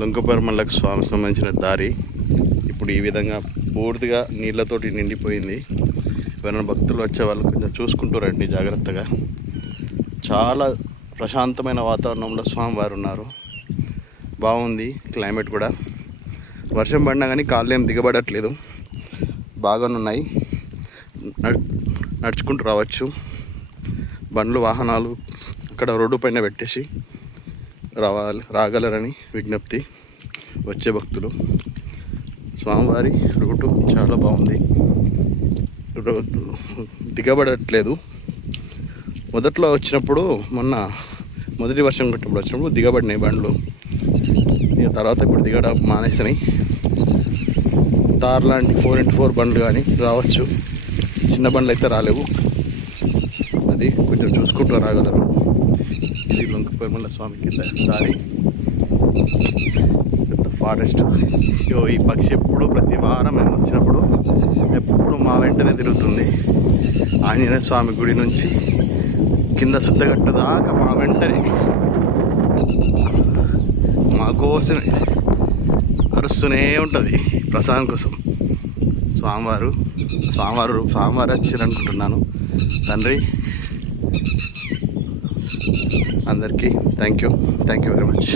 లొంకపరమలకు స్వామి సంబంధించిన దారి ఇప్పుడు ఈ విధంగా పూర్తిగా నీళ్ళతోటి నిండిపోయింది. ఎవరైనా భక్తులు వచ్చే వాళ్ళు కొంచెం చూసుకుంటూ రండి జాగ్రత్తగా. చాలా ప్రశాంతమైన వాతావరణంలో స్వామివారు ఉన్నారు. బాగుంది క్లైమేట్ కూడా. వర్షం పడినా కానీ కాళ్ళు ఏం దిగబడట్లేదు, బాగానున్నాయి. నడుచుకుంటూ రావచ్చు. బండ్లు వాహనాలు అక్కడ రోడ్డు పైన పెట్టేసి రాగలరని విజ్ఞప్తి. వచ్చే భక్తులు స్వామివారి రూటు చాలా బాగుంది, దిగబడట్లేదు. మొదట్లో వచ్చినప్పుడు మొదటి వర్షం వచ్చినప్పుడు దిగబడినాయి బండ్లు. ఇక తర్వాత ఇప్పుడు దిగడం మానేసినాయి. తార్ లాంటి 4x4 బండ్లు కానీ రావచ్చు, చిన్న బండ్లు అయితే రాలేవు. అది కొంచెం చూసుకుంటూ రాగలరు. ఇది లొంకపరమల స్వామికి దారి, పెద్ద ఫారెస్ట్. ఈ పక్షి ఎప్పుడు ప్రతి వారం మేము వచ్చినప్పుడు ఎప్పుడు మా వెంటనే తిరుగుతుంది. ఆంజనేయ స్వామి గుడి నుంచి కింద శుద్ధగట్టు దాకా మా వెంటనే మా కోసమే అరుస్తూనే ఉంటుంది ప్రసాదం కోసం. స్వామివారు వచ్చిరనుకుంటున్నాను. తండ్రి అందరికీ థ్యాంక్ యూ వెరీ మచ్.